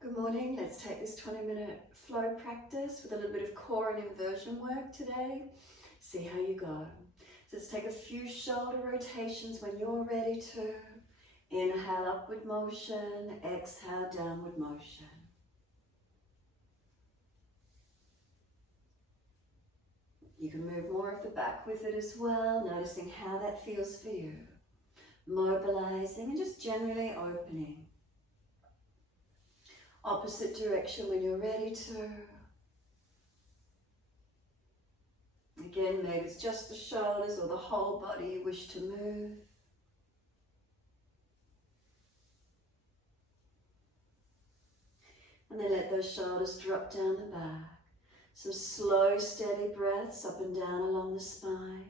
Good morning. Let's take this 20-minute flow practice with a little bit of core and inversion work today. See how you go. So let's take a few shoulder rotations when you're ready to. Inhale, upward motion. Exhale, downward motion. You can move more of the back with it as well, noticing how that feels for you. Mobilizing and just generally opening. Opposite direction when you're ready to. Again, maybe it's just the shoulders or the whole body you wish to move. And then let those shoulders drop down the back. Some slow, steady breaths up and down along the spine.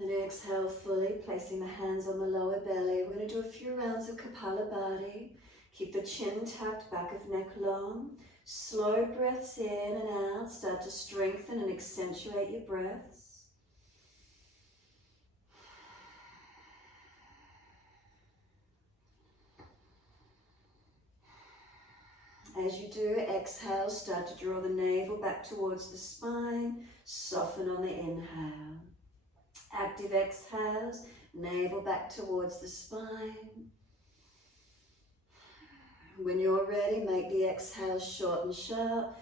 Then exhale fully, placing the hands on the lower belly. We're going to do a few rounds of Kapalabhati. Keep the chin tucked, back of neck long. Slow breaths in and out. Start to strengthen and accentuate your breaths. As you do, exhale, start to draw the navel back towards the spine. Soften on the inhale. Active exhales, navel back towards the spine. When you're ready, make the exhale short and sharp.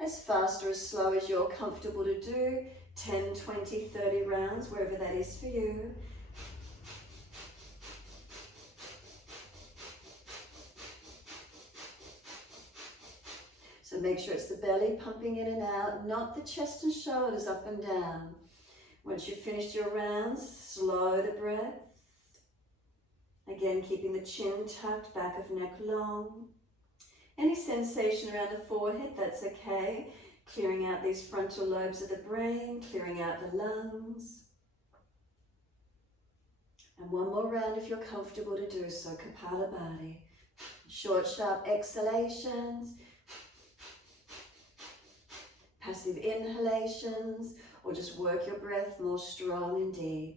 As fast or as slow as you're comfortable to do. 10, 20, 30 rounds, wherever that is for you. So make sure it's the belly pumping in and out, not the chest and shoulders up and down. Once you've finished your rounds, slow the breath. Again, keeping the chin tucked, back of neck long. Any sensation around the forehead, that's okay. Clearing out these frontal lobes of the brain, clearing out the lungs. And one more round if you're comfortable to do so, Kapalabhati. Short, sharp exhalations. Passive inhalations, or just work your breath more strong and deep.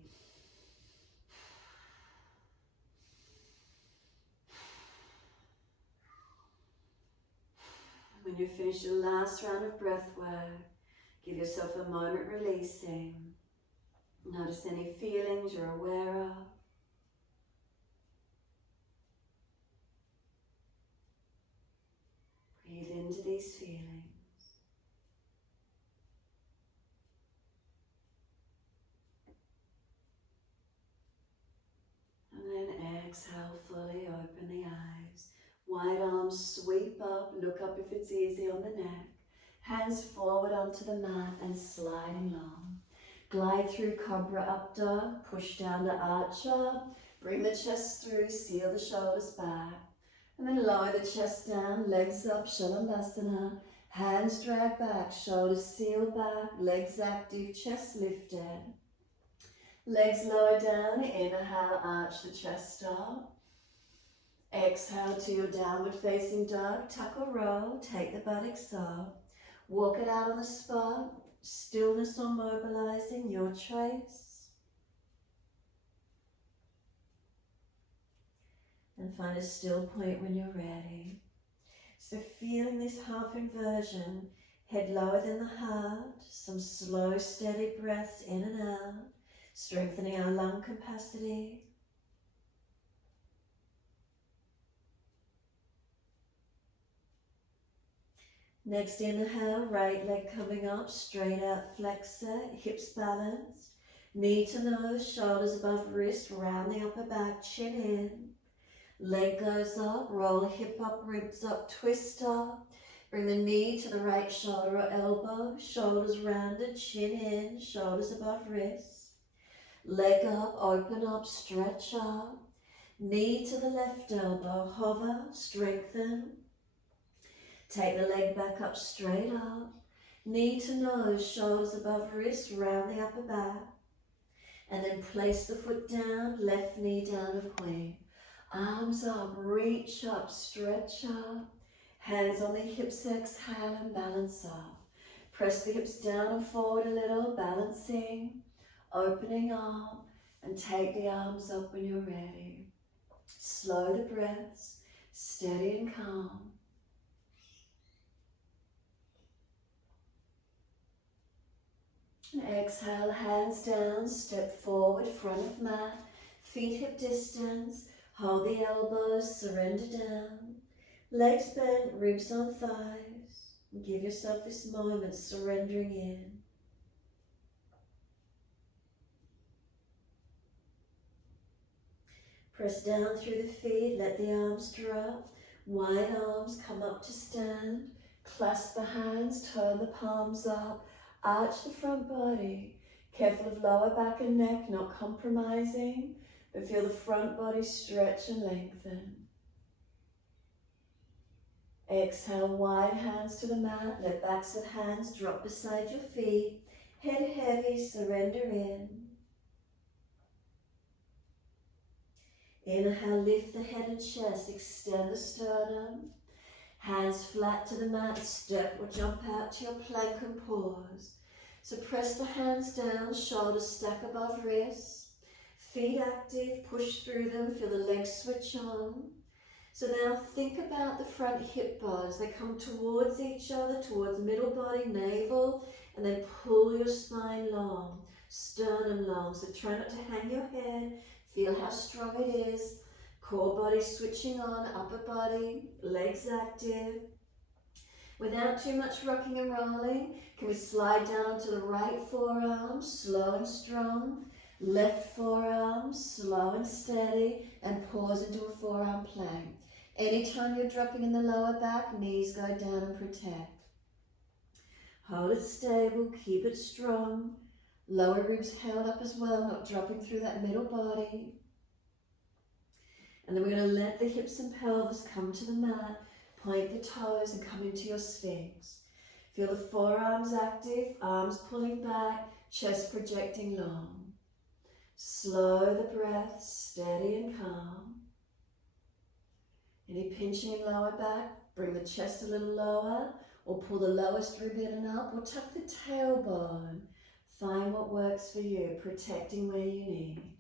When you finish your last round of breath work, give yourself a moment releasing. Notice any feelings you're aware of. Breathe into these feelings. And then exhale, fully open the eyes. Wide arms sweep up, look up if it's easy on the neck. Hands forward onto the mat and sliding long. Glide through Cobra Up Dog, push down to Arch Up. Bring the chest through, seal the shoulders back. And then lower the chest down, legs up, Shalandasana. Hands drag back, shoulders seal back, legs active, chest lifted. Legs lower down, inhale, arch the chest up. Exhale to your downward facing dog, tuck or roll, take the buttocks up. Walk it out on the spot, stillness or mobilizing, your choice. And find a still point when you're ready. So feeling this half inversion, head lower than the heart, some slow steady breaths in and out. Strengthening our lung capacity. Next inhale, right leg coming up, straight out flexor, hips balanced. Knee to nose, shoulders above wrist, round the upper back, chin in. Leg goes up, roll hip up, ribs up, twist up. Bring the knee to the right shoulder or elbow, shoulders rounded, chin in, shoulders above wrist. Leg up, open up, stretch up. Knee to the left elbow, hover, strengthen. Take the leg back up, straight up. Knee to nose, shoulders above wrist, round the upper back. And then place the foot down, left knee down of queen. Arms up, reach up, stretch up. Hands on the hips, exhale and balance up. Press the hips down and forward a little, balancing, opening up, and take the arms up when you're ready. Slow the breaths, steady and calm. And exhale, hands down, step forward, front of mat, feet hip distance, hold the elbows, surrender down. Legs bent, ribs on thighs. Give yourself this moment, surrendering in. Press down through the feet, let the arms drop. Wide arms come up to stand. Clasp the hands, turn the palms up. Arch the front body. Careful of lower back and neck, not compromising, but feel the front body stretch and lengthen. Exhale, wide hands to the mat. Let backs of hands drop beside your feet. Head heavy, surrender in. Inhale, lift the head and chest, extend the sternum. Hands flat to the mat, step or jump out to your plank and pause. So press the hands down, shoulders stack above wrists. Feet active, push through them, feel the legs switch on. So now think about the front hip bones. They come towards each other, towards middle body, navel, and then pull your spine long, sternum long. So try not to hang your head. Feel how strong it is. Core body switching on, upper body, legs active. Without too much rocking and rolling, can we slide down onto the right forearm, slow and strong. Left forearm, slow and steady, and pause into a forearm plank. Anytime you're dropping in the lower back, knees go down and protect. Hold it stable, keep it strong. Lower ribs held up as well, not dropping through that middle body. And then we're going to let the hips and pelvis come to the mat, point the toes and come into your Sphinx. Feel the forearms active, arms pulling back, chest projecting long. Slow the breath, steady and calm. Any pinching in lower back, bring the chest a little lower, or pull the lowest rib in and up, or tuck the tailbone. Find what works for you, protecting where you need.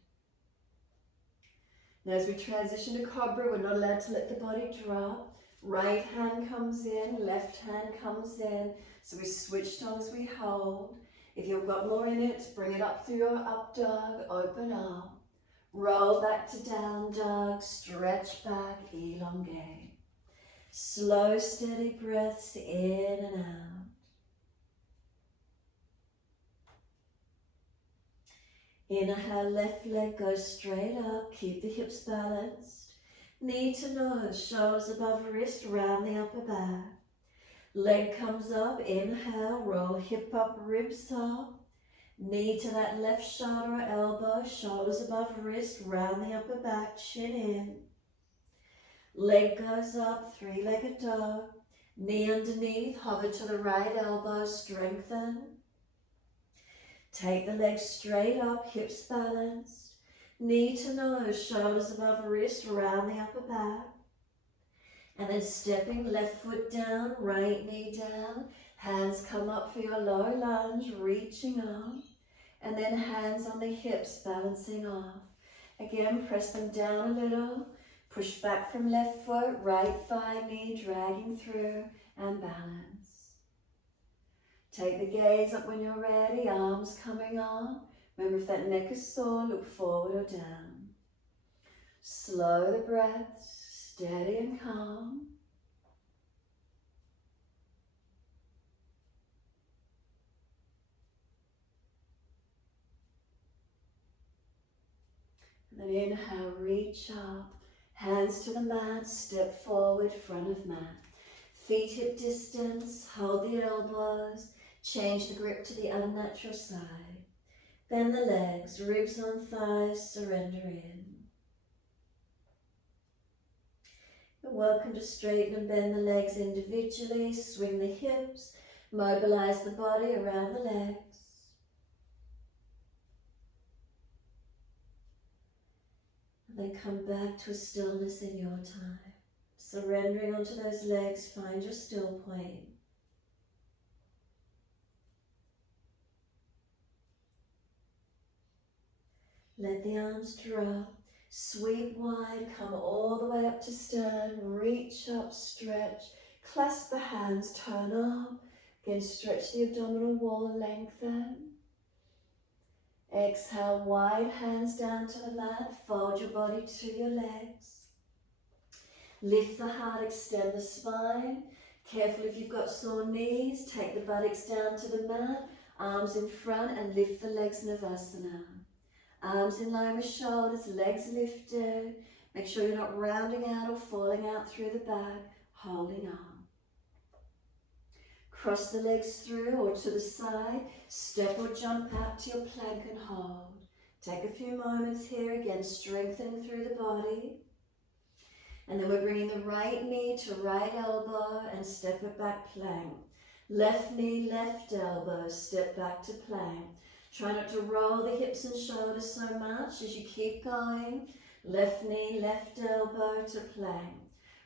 Now as we transition to Cobra, we're not allowed to let the body drop. Right hand comes in, left hand comes in. So we switched on as we hold. If you've got more in it, bring it up through your up dog, open up. Roll back to down dog, stretch back, elongate. Slow, steady breaths in and out. Inhale, left leg goes straight up, keep the hips balanced. Knee to nose, shoulders above wrist, round the upper back. Leg comes up, inhale, roll hip up, ribs up. Knee to that left shoulder or elbow, shoulders above wrist, round the upper back, chin in. Leg goes up, three-legged dog. Knee underneath, hover to the right elbow, strengthen. Take the legs straight up, hips balanced. Knee to nose, shoulders above wrist, round the upper back. And then stepping left foot down, right knee down. Hands come up for your low lunge, reaching up. And then hands on the hips, balancing off. Again, press them down a little. Push back from left foot, right thigh, knee dragging through, and balance. Take the gaze up when you're ready, arms coming on. Remember, if that neck is sore, look forward or down. Slow the breaths, steady and calm. And then inhale, reach up. Hands to the mat, step forward, front of mat. Feet hip distance, hold the elbows. Change the grip to the unnatural side. Bend the legs, ribs on thighs, surrender in. You're welcome to straighten and bend the legs individually, swing the hips, mobilize the body around the legs. And then come back to a stillness in your time. Surrendering onto those legs, find your still point. Let the arms drop. Sweep wide, come all the way up to stern. Reach up, stretch. Clasp the hands, turn up. Again, stretch the abdominal wall, lengthen. Exhale, wide hands down to the mat. Fold your body to your legs. Lift the heart, extend the spine. Careful if you've got sore knees, take the buttocks down to the mat, arms in front and lift the legs, Navasana. Arms in line with shoulders, legs lifted. Make sure you're not rounding out or falling out through the back, holding on. Cross the legs through or to the side, step or jump out to your plank and hold. Take a few moments here, again strengthening through the body. And then we're bringing the right knee to right elbow and step it back, plank. Left knee, left elbow, step back to plank. Try not to roll the hips and shoulders so much as you keep going. Left knee, left elbow to plank.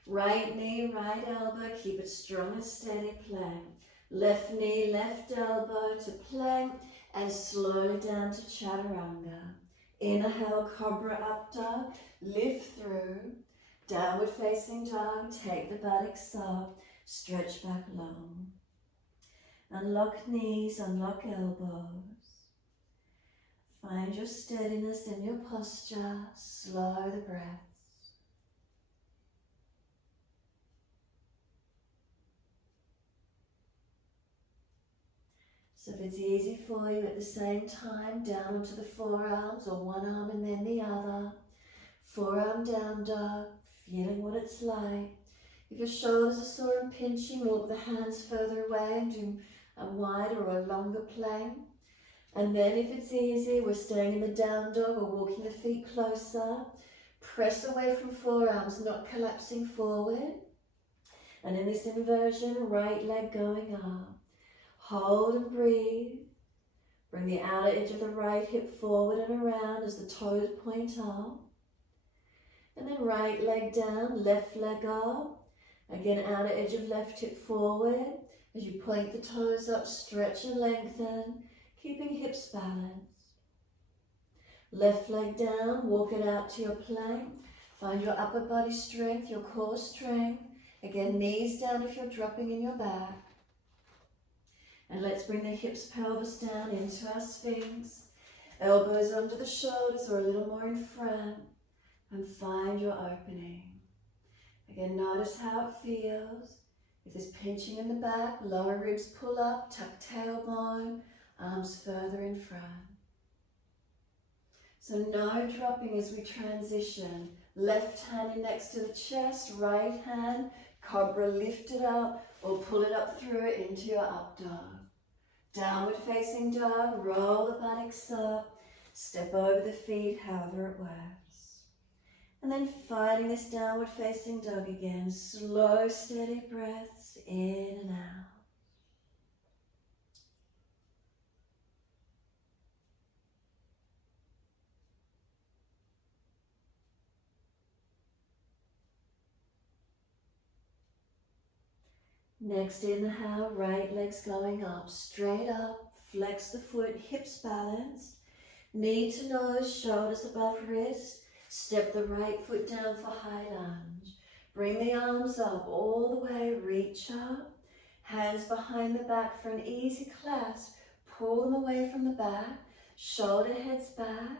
Right knee, right elbow, keep it strong and steady, plank. Left knee, left elbow to plank and slowly down to chaturanga. Inhale, cobra up dog, lift through. Downward facing dog, take the buttocks up, stretch back long. Unlock knees, unlock elbows. Find your steadiness in your posture, slow the breaths. So if it's easy for you, at the same time, down onto the forearms or one arm and then the other. Forearm down dog, feeling what it's like. If your shoulders are sore and pinching, walk the hands further away and do a wider or a longer plank. And then if it's easy, we're staying in the down dog or walking the feet closer. Press away from forearms, not collapsing forward. And in this inversion, right leg going up. Hold and breathe. Bring the outer edge of the right hip forward and around as the toes point up. And then right leg down, left leg up. Again, outer edge of left hip forward. As you point the toes up, stretch and lengthen, keeping hips balanced. Left leg down, walk it out to your plank. Find your upper body strength, your core strength. Again, knees down if you're dropping in your back. And let's bring the hips, pelvis down into our Sphinx. Elbows under the shoulders or a little more in front. And find your opening. Again, notice how it feels. If there's pinching in the back, lower ribs pull up, tuck tailbone, arms further in front. So no dropping as we transition. Left hand in next to the chest, right hand, cobra lift it up or pull it up through it into your up dog. Downward facing dog, roll the buttocks up, step over the feet, however it works. And then finding this downward facing dog again, slow, steady breaths in and out. Next inhale, right leg's going up, straight up, flex the foot, hips balanced, knee to nose, shoulders above wrist, step the right foot down for high lunge. Bring the arms up all the way, reach up, hands behind the back for an easy clasp, pull them away from the back, shoulder heads back,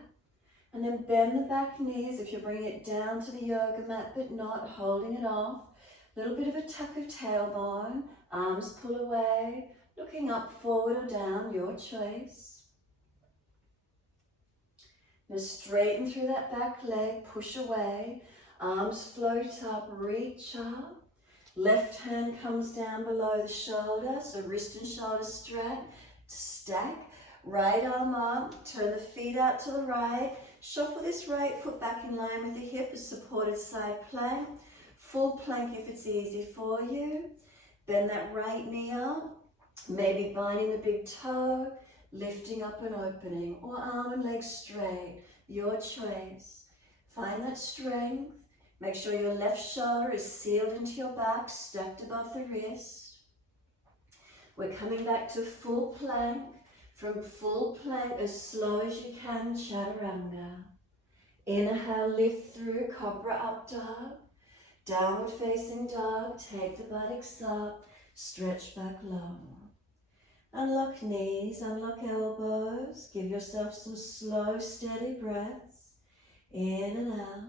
and then bend the back knees if you're bringing it down to the yoga mat but not holding it off. Little bit of a tuck of tailbone, arms pull away, looking up, forward or down, your choice. Now straighten through that back leg, push away, arms float up, reach up. Left hand comes down below the shoulder, so wrist and shoulder stack. Right arm up, turn the feet out to the right. Shuffle this right foot back in line with the hip, a supported side plank. Full plank if it's easy for you. Bend that right knee up, maybe binding the big toe, lifting up and opening, or arm and leg straight, your choice. Find that strength. Make sure your left shoulder is sealed into your back, stacked above the wrist. We're coming back to full plank. From full plank as slow as you can, chaturanga. Inhale, lift through, cobra up dog. Downward facing dog, take the buttocks up, stretch back long. Unlock knees, unlock elbows, give yourself some slow, steady breaths, in and out.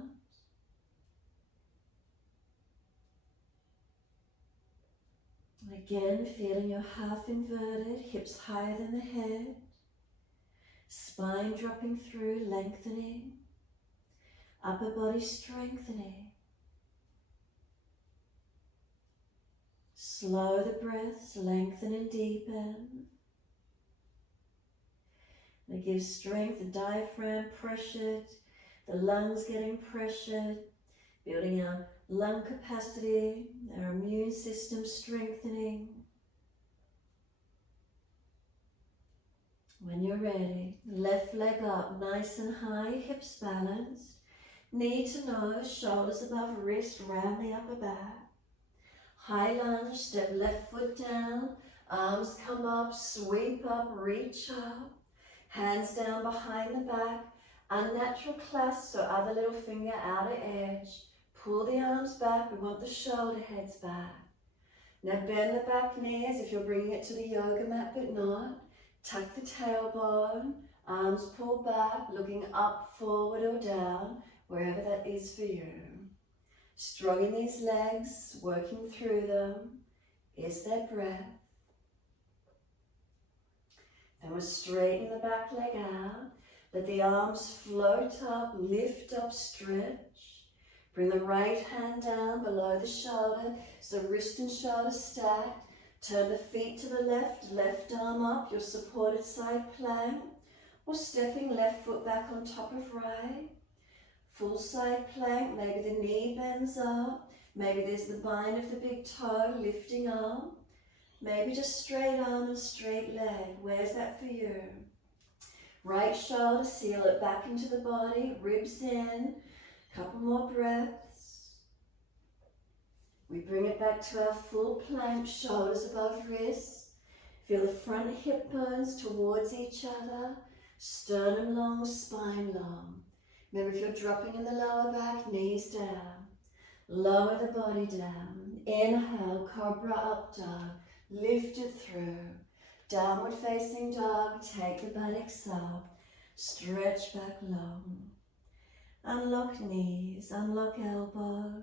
Again, feeling your half inverted, hips higher than the head, spine dropping through, lengthening, upper body strengthening. Slow the breaths, lengthen and deepen. It gives strength, the diaphragm pressured, the lungs getting pressured, building our lung capacity, our immune system strengthening. When you're ready, left leg up, nice and high, hips balanced, knee to nose, shoulders above wrist, round the upper back. High lunge, step left foot down, arms come up, sweep up, reach up, hands down behind the back, unnatural clasp, so other little finger outer edge. Pull the arms back, we want the shoulder heads back. Now bend the back knees if you're bringing it to the yoga mat but not. Tuck the tailbone, arms pull back, looking up, forward or down, wherever that is for you. Strong in these legs, working through them, is that breath. Then we're straightening the back leg out, let the arms float up, lift up, stretch. Bring the right hand down below the shoulder, so wrist and shoulder stacked. Turn the feet to the left, left arm up, your supported side plank, or stepping left foot back on top of right. Full side plank, maybe the knee bends up, maybe there's the bind of the big toe lifting up, maybe just straight arm and straight leg. Where's that for you? Right shoulder, seal it back into the body, ribs in, couple more breaths. We bring it back to our full plank, shoulders above wrists. Feel the front hip bones towards each other, sternum long, spine long. Remember, if you're dropping in the lower back, knees down. Lower the body down. Inhale, cobra up dog. Lift it through. Downward facing dog. Take the buttocks up. Stretch back long. Unlock knees, unlock elbows.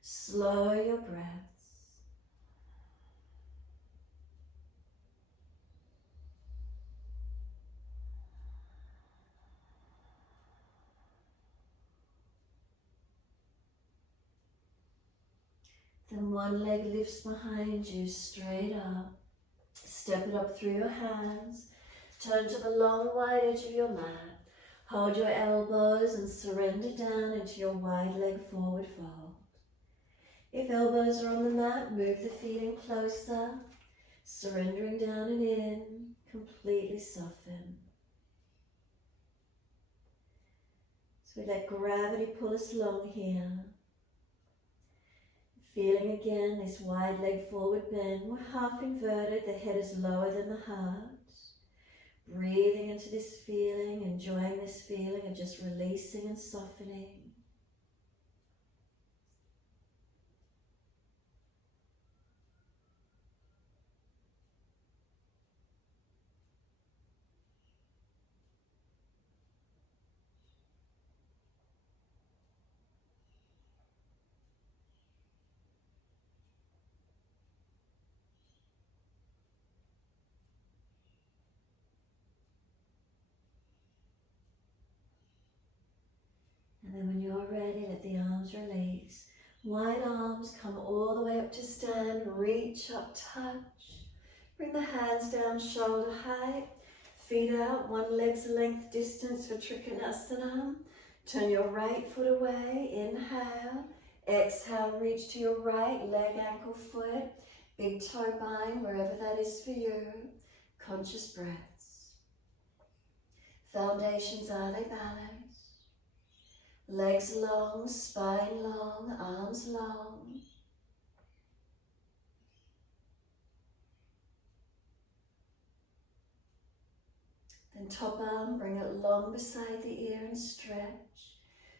Slow your breaths. Then one leg lifts behind you, straight up. Step it up through your hands. Turn to the long wide edge of your mat. Hold your elbows and surrender down into your wide leg forward fold. If elbows are on the mat, move the feet in closer. Surrendering down and in, completely soften. So we let gravity pull us along here. Feeling again this wide leg forward bend. We're half inverted, the head is lower than the heart. Breathing into this feeling, enjoying this feeling of just releasing and softening. And then when you're ready, let the arms release. Wide arms, come all the way up to stand, reach up, touch. Bring the hands down, shoulder height, feet out, one leg's length distance for Trikonasana. Turn your right foot away, inhale. Exhale, reach to your right, leg, ankle, foot, big toe bind, wherever that is for you. Conscious breaths. Foundations, are they balanced? Legs long, spine long, arms long. Then top arm, bring it long beside the ear and stretch.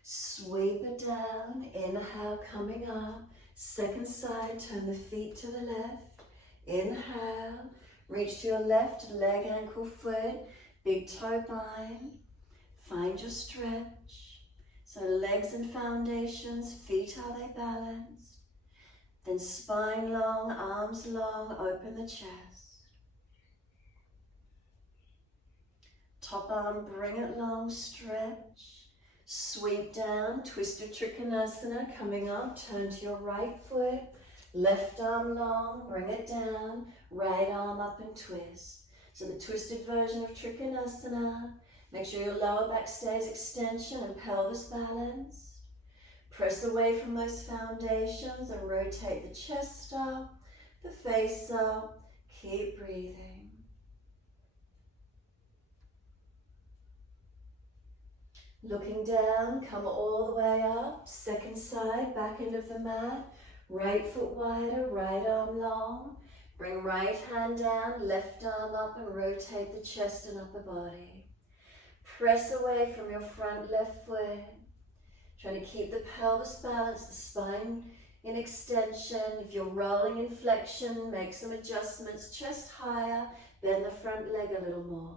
Sweep it down, inhale, coming up. Second side, turn the feet to the left. Inhale, reach to your left leg, ankle, foot, big toe bind. Find your stretch. So legs and foundations, feet, are they balanced? Then spine long, arms long, open the chest. Top arm, bring it long, stretch. Sweep down, twisted Trikonasana, coming up, turn to your right foot. Left arm long, bring it down, right arm up and twist. So the twisted version of Trikonasana. Make sure your lower back stays extension and pelvis balanced. Press away from those foundations and rotate the chest up, the face up. Keep breathing. Looking down, come all the way up. Second side, back end of the mat. Right foot wider, right arm long. Bring right hand down, left arm up and rotate the chest and upper body. Press away from your front left foot. Trying to keep the pelvis balanced, the spine in extension. If you're rolling in flexion, make some adjustments. Chest higher, bend the front leg a little more.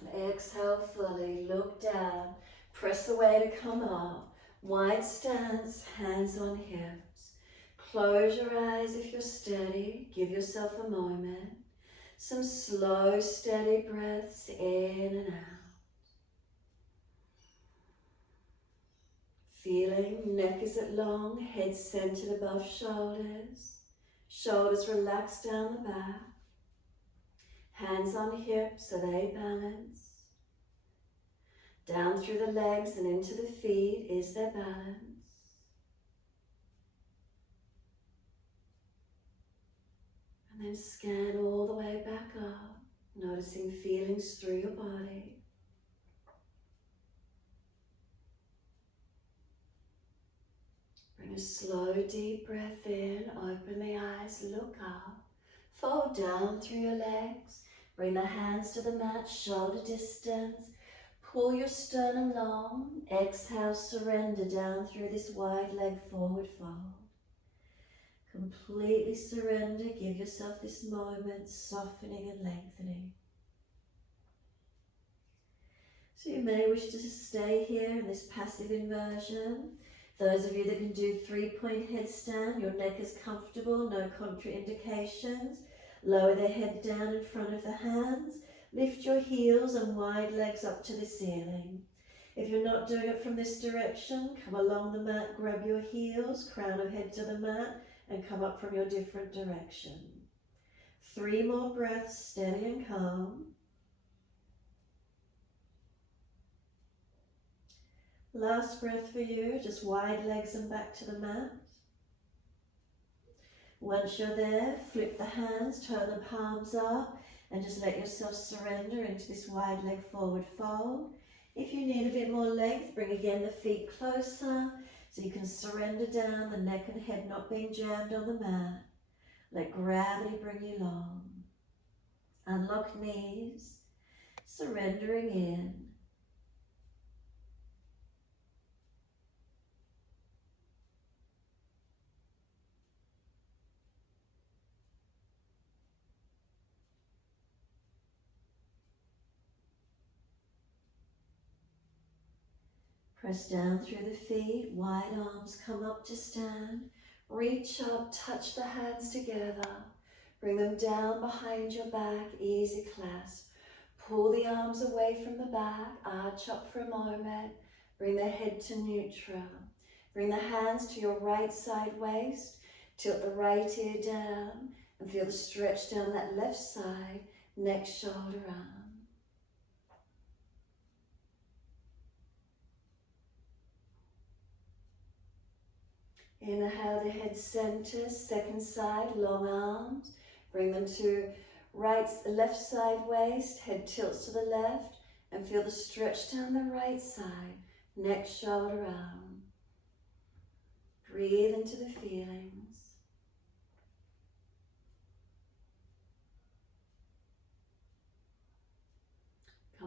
And exhale fully, look down. Press away to come up. Wide stance, hands on hips. Close your eyes if you're steady. Give yourself a moment. Some slow, steady breaths in and out. Feeling neck is it long, head centered above shoulders. Shoulders relaxed down the back. Hands on hips, are they balanced? Down through the legs and into the feet, is there balance? And then scan all the way back up, noticing feelings through your body. Bring a slow, deep breath in, open the eyes, look up, fold down through your legs, bring the hands to the mat, shoulder distance, pull your sternum long, exhale, surrender down through this wide leg forward fold. Completely surrender, give yourself this moment, softening and lengthening. So you may wish to stay here in this passive inversion. Those of you that can do 3-point headstand, your neck is comfortable, no contra-indications. Lower the head down in front of the hands. Lift your heels and wide legs up to the ceiling. If you're not doing it from this direction, come along the mat, grab your heels, crown of head to the mat, and come up from your different direction. 3 more breaths, steady and calm. Last breath for you, just wide legs and back to the mat. Once you're there, flip the hands, turn the palms up, and just let yourself surrender into this wide leg forward fold. If you need a bit more length, bring again the feet closer so you can surrender down, the neck and head not being jammed on the mat. Let gravity bring you long. Unlock knees, surrendering in. Press down through the feet, wide arms come up to stand. Reach up, touch the hands together. Bring them down behind your back, easy clasp. Pull the arms away from the back, arch up for a moment. Bring the head to neutral. Bring the hands to your right side waist. Tilt the right ear down and feel the stretch down that left side, neck, shoulder, arm. Inhale the head center, second side, long arms. Bring them to left side waist, head tilts to the left, and feel the stretch down the right side, neck, shoulder, arm. Breathe into the feelings.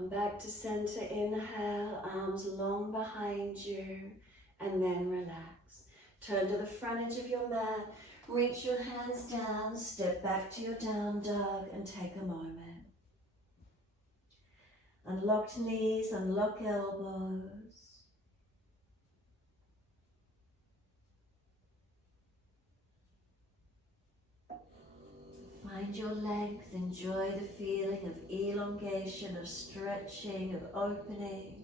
Come back to center, inhale, arms long behind you, and then relax. Turn to the front edge of your mat, reach your hands down, step back to your down dog and take a moment. Unlocked knees, unlock elbows. Find your length, enjoy the feeling of elongation, of stretching, of opening.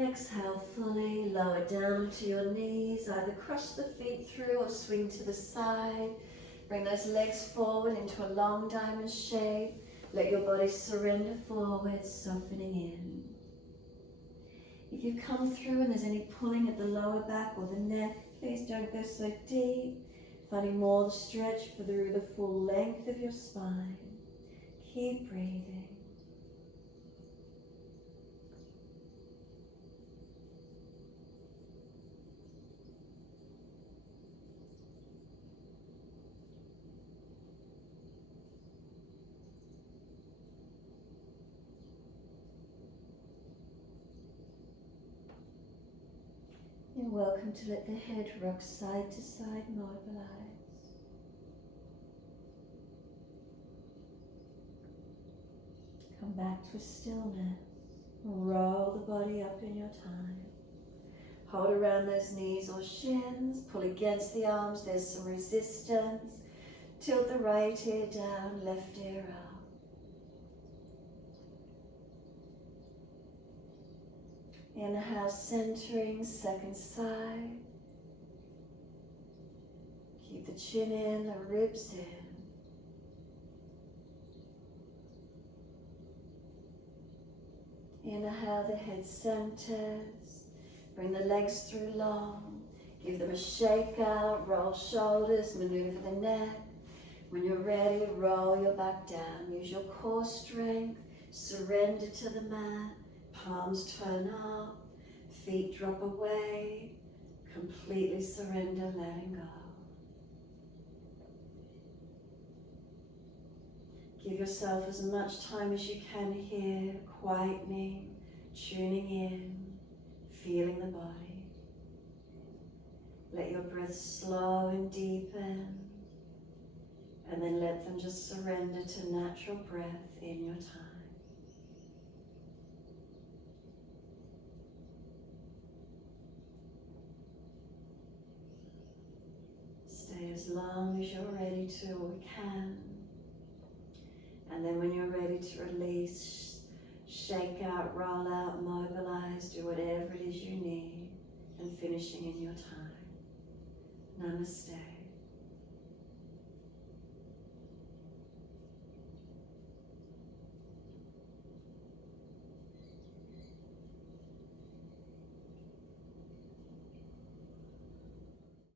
Exhale fully, lower down to your knees, either cross the feet through or swing to the side. Bring those legs forward into a long diamond shape. Let your body surrender forward, softening in. If you come through and there's any pulling at the lower back or the neck, please don't go so deep. Finding more the stretch through the full length of your spine. Keep breathing. You're welcome to let the head rock side to side, mobilize. Come back to a stillness. Roll the body up in your time. Hold around those knees or shins. Pull against the arms. There's some resistance. Tilt the right ear down, left ear up. Inhale, centering, second side. Keep the chin in, the ribs in. Inhale, the head centers. Bring the legs through long. Give them a shake out, roll shoulders, maneuver the neck. When you're ready, roll your back down. Use your core strength. Surrender to the mat. Palms turn up. Feet drop away. Completely surrender, letting go. Give yourself as much time as you can here, quietening, tuning in, feeling the body. Let your breath slow and deepen, and then let them just surrender to natural breath in your time. Stay as long as you're ready to or can. And then when you're ready to release, shake out, roll out, mobilize, do whatever it is you need, and finishing in your time. Namaste.